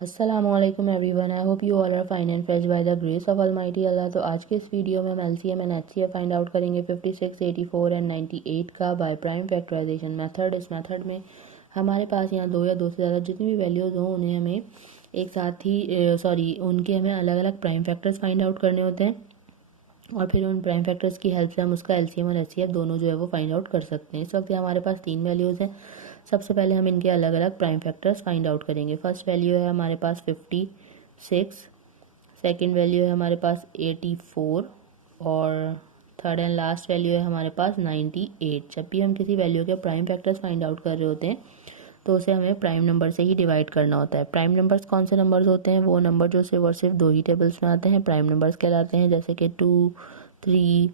अस्सलामुअलैकुम everyone. I hope you all are fine and fresh by the grace of almighty Allah. तो आज के इस वीडियो में हम LCM and HCF find out करेंगे 56, 84 एंड 98 का बाय प्राइम फैक्टराइजेशन मेथड। इस मेथड में हमारे पास यहाँ दो या दो से ज़्यादा जितनी भी वैल्यूज़ हों उन्हें हमें एक साथ ही उनके हमें अलग अलग प्राइम फैक्टर्स फाइंड आउट करने होते हैं और फिर उन प्राइम फैक्टर्स की हेल्प से हम उसका एलसीएम और एचसीएफ दोनों जो है वो फाइंड आउट कर सकते हैं। इस वक्त हमारे पास तीन वैल्यूज़ हैं। सबसे पहले हम इनके अलग अलग प्राइम फैक्टर्स फाइंड आउट करेंगे। फर्स्ट वैल्यू है हमारे पास 56, सेकंड वैल्यू है हमारे पास 84 और थर्ड एंड लास्ट वैल्यू है हमारे पास 98। जब भी हम किसी वैल्यू के प्राइम फैक्टर्स फाइंड आउट कर रहे होते हैं तो उसे हमें प्राइम नंबर से ही डिवाइड करना होता है। प्राइम नंबर्स कौन से नंबर्स होते हैं? वो नंबर जो सिर्फ और सिर्फ दो ही टेबल्स में आते हैं प्राइम नंबर्स कहलाते हैं, जैसे कि 2, 3,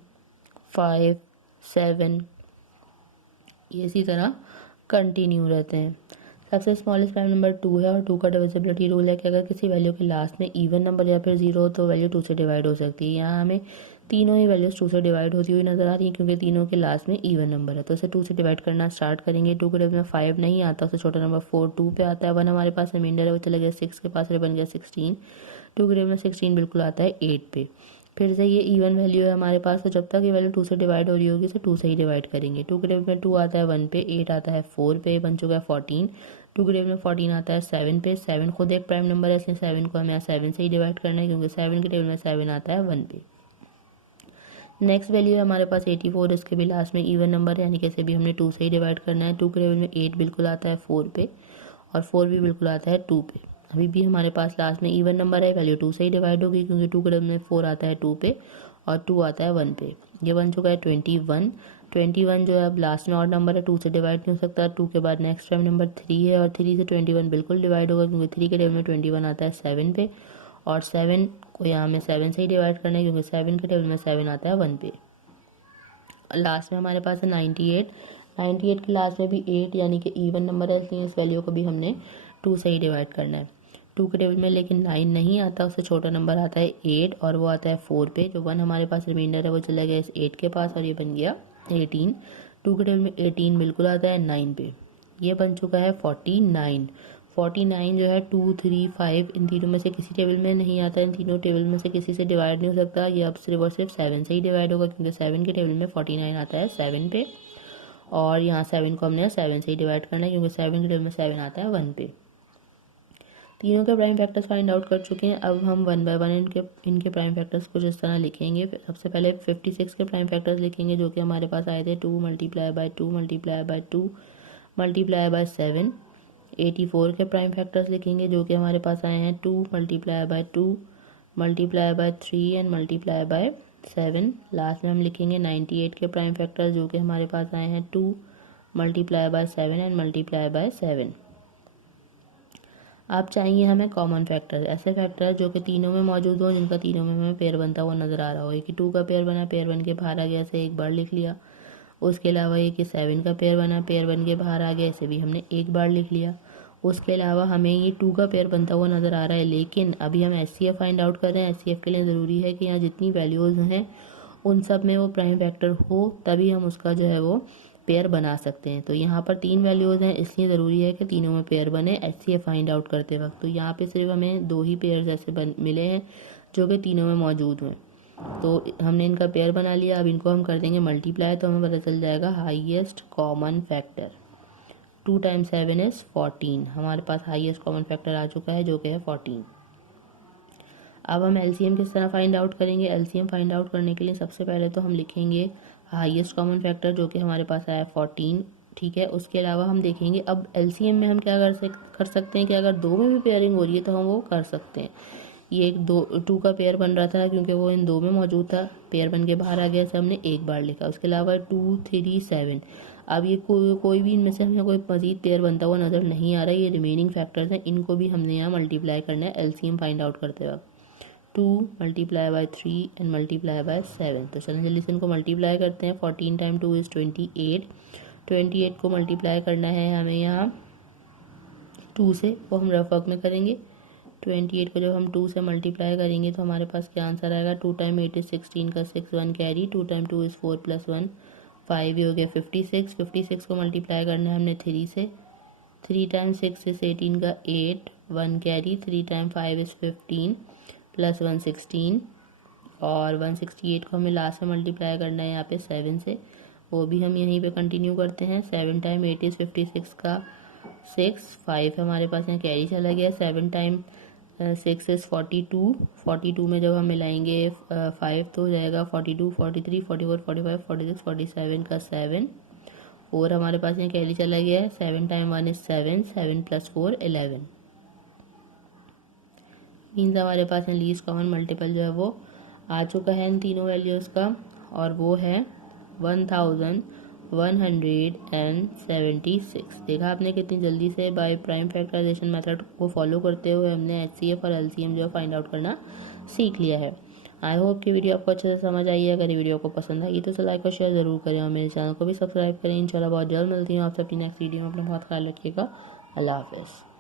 5, 7, इसी तरह कंटिन्यू रहते हैं। सबसे स्मॉलेस्ट प्राइम नंबर 2 है और 2 का डिविजिबिलिटी रूल है कि अगर किसी वैल्यू के लास्ट में इवन नंबर या फिर 0 हो तो वैल्यू 2 से डिवाइड हो सकती है। यहाँ हमें तीनों ही वैल्यूज 2 से डिवाइड होती हुई नजर आ रही है क्योंकि तीनों के लास्ट में इवन नंबर है, तो इसे 2 से डिवाइड करना स्टार्ट करेंगे। 2 के टेबल में 5 नहीं आता, उससे छोटा नंबर 4 2 पे आता है। 1 हमारे पास रिमाइंडर है, वो चला गया 6 के पास, बन गया 16। 2 के टेबल में 16 बिल्कुल आता है 8 पे। फिर से ये इवन वैल्यू है हमारे पास, तो जब तक ये वैल्यू 2 से डिवाइड हो रही होगी इसे 2 से ही डिवाइड करेंगे। 2 के टेबल में 2 आता है 1 पे, 8 आता है 4 पे, बन चुका है 14। 2 के टेबल में 14 आता है 7 पे। 7 खुद एक प्राइम नंबर है, इसलिए 7 को हमें यहाँ 7 से ही डिवाइड करना है क्योंकि 7 के टेबल में 7 आता है 1 पे। नेक्स्ट वैल्यू है हमारे पास 84, इसके भी लास्ट में इवन नंबर है यानी कि इसे भी हमने 2 से ही डिवाइड करना है। 2 के टेबल में 8 बिल्कुल आता है 4 पे और 4 भी बिल्कुल आता है 2 पे। अभी भी हमारे पास लास्ट में इवन नंबर है, वैल्यू 2 से ही डिवाइड होगी क्योंकि 2 के टेबल में 4 आता है 2 पे और 2 आता है 1 पे। ये बन चुका है 21। 21 जो है अब लास्ट में और नंबर है, 2 से डिवाइड नहीं हो सकता। 2 के बाद नेक्स्ट प्राइम नंबर 3 है और 3 से 21 बिल्कुल डिवाइड होगा क्योंकि 3 के टेबल में 21 आता है 7 पे और 7 को यहाँ में 7 से ही डिवाइड करना है क्योंकि 7 के टेबल में 7 आता है 1 पे। लास्ट में हमारे पास है 98। 98 के लास्ट में भी 8 यानी कि इवन नंबर है, इसलिए इस वैल्यू को भी हमने 2 से ही डिवाइड करना है। 2 के टेबल में लेकिन 9 नहीं आता, उससे छोटा नंबर आता है 8 और वो आता है 4 पे। जो 1 हमारे पास रिमाइंडर है वो चला गया इस 8 के पास और ये बन गया 18। 2 के टेबल में 18 बिल्कुल आता है 9 पे। ये बन चुका है 49। 49 जो है 2, 3, 5 इन तीनों में से किसी टेबल में नहीं आता, इन तीनों टेबल में से किसी से डिवाइड नहीं हो सकता। ये अब सिर्फ और सिर्फ 7 से ही डिवाइड होगा क्योंकि 7 के टेबल में 49 आता है 7 पे और यहाँ 7 को हमने 7 से ही डिवाइड करना है क्योंकि 7 के टेबल में 7 आता है 1 पे। तीनों के प्राइम फैक्टर्स फाइंड आउट कर चुके हैं। अब हम 1 बाय 1 इनके प्राइम फैक्टर्स कुछ इस तरह लिखेंगे। सबसे पहले 56 के प्राइम फैक्टर्स लिखेंगे जो कि हमारे पास आए थे 2 multiply by 2 multiply by 2 multiply by 7। 84 के प्राइम फैक्टर्स लिखेंगे जो कि हमारे पास आए हैं 2 multiply by 2 multiply by 3 and multiply by 7। Last में हम लिखेंगे 98 के प्राइम फैक्टर्स जो कि हमारे पास आए हैं 2 multiply by 7 and multiply by 7। आप चाहिए हमें कॉमन फैक्टर, ऐसे फैक्टर जो कि तीनों में मौजूद हो, जिनका तीनों में हमें पेयर बनता हुआ नजर आ रहा हो। कि 2 का पेयर बना, पेयर बन के बाहर आ गया, इसे एक बार लिख लिया। उसके अलावा ये कि 7 का पेयर बना, पेयर बन के बाहर आ गया, इसे भी हमने एक बार लिख लिया। उसके अलावा हमें ये 2 का पेयर बनता हुआ नजर आ रहा है, लेकिन अभी हम एचसीएफ फाइंड आउट कर रहे हैं। एचसीएफ के लिए ज़रूरी है कि यहाँ जितनी वैल्यूज़ हैं उन सब में वो प्राइम फैक्टर हो, तभी हम उसका जो है वो पेयर बना सकते हैं। तो यहाँ पर 3 वैल्यूज़ हैं, इसलिए ज़रूरी है कि तीनों में पेयर बने एचसीएफ फाइंड आउट करते वक्त। तो यहाँ पे सिर्फ हमें 2 ही पेयर ऐसे मिले हैं जो कि तीनों में मौजूद हैं, तो हमने इनका पेयर बना लिया। अब इनको हम कर देंगे मल्टीप्लाई, तो हमें पता चल जाएगा highest common factor 2 times 7 is 14। हमारे पास हाईएस्ट कॉमन फैक्टर आ चुका है जो कि है 14। अब हम एलसीएम किस तरह फाइंड आउट करेंगे? एलसीएम फाइंड आउट करने के लिए सबसे पहले तो हम लिखेंगे हाईएस्ट कॉमन फैक्टर जो कि हमारे पास आया 14, ठीक है। उसके अलावा हम देखेंगे अब एलसीएम में हम क्या कर सकते हैं कि अगर 2 में भी पेयरिंग हो रही है तो हम वो कर सकते हैं। ये एक 2 का पेयर बन रहा था क्योंकि वो इन 2 में मौजूद था, पेयर बन के बाहर आ गया, इसे हमने एक बार लिखा। उसके अलावा 2, 3, 7, अब ये कोई भी इनमें से हमें कोई मजीद पेयर बनता हुआ नज़र नहीं आ रहा है। ये रिमेनिंग फैक्टर्स हैं, इनको भी हमने यहाँ मल्टीप्लाई करना है एलसीएम फाइंड आउट करते वक्त। 2 multiply by 3 and multiply by 7। तो चलें जल्दी से इनको मल्टीप्लाई करते हैं। 14 टाइम 2 इज़ 28। 28 को मल्टीप्लाई करना है हमें यहाँ 2 से, वो हम रफ वर्क में करेंगे। 28 को जब हम 2 से मल्टीप्लाई करेंगे तो हमारे पास क्या आंसर आएगा? 2 टाइम 8 इज 16 का 6 1 कैरी, 2 टाइम 2 इज़ 4 प्लस 1 5, ये हो गया 56। 56 को मल्टीप्लाई करना है हमने 3 से। 3 टाइम 6 इज 18 का 8 1 कैरी, 3 टाइम 5 इज़ 15 प्लस 116 और 168 को हमें लास्ट में मल्टीप्लाई करना है यहाँ पे 7 से, वो भी हम यहीं पे कंटिन्यू करते हैं। 7 टाइम 8 इज़ 56 का 6, 5 हमारे पास यहाँ कैरी चला गया। 7 टाइम 6 इज़ 42, 42 में जब हम मिलाएंगे 5 तो हो जाएगा 42, 43, 44, 45, 46, 47 का 7 और हमारे पास यहाँ कैरी चला गया है। 7 टाइम 1 इज़ 7, 7 प्लस 4 11 मीन्स हमारे पास यहाँ लीस्ट कॉमन मल्टीपल जो है वो आ चुका है इन तीनों वैल्यूज़ का, और वो है 1176। देखा आपने कितनी जल्दी से बाय प्राइम फैक्टराइजेशन मेथड को फॉलो करते हुए हमने HCF और LCM जो फाइंड आउट करना सीख लिया है। आई होप कि वीडियो आपको अच्छे से समझ आई है। अगर ये वीडियो को पसंद आई तो लाइक और शेयर ज़रूर करें और मेरे चैनल को भी सब्सक्राइब करें। इंशाल्लाह बहुत जल्द मिलती हूँ आप सबकी नेक्स्ट वीडियो में। अपना बहुत ख्याल रखिएगा। अल्लाह हाफिज़।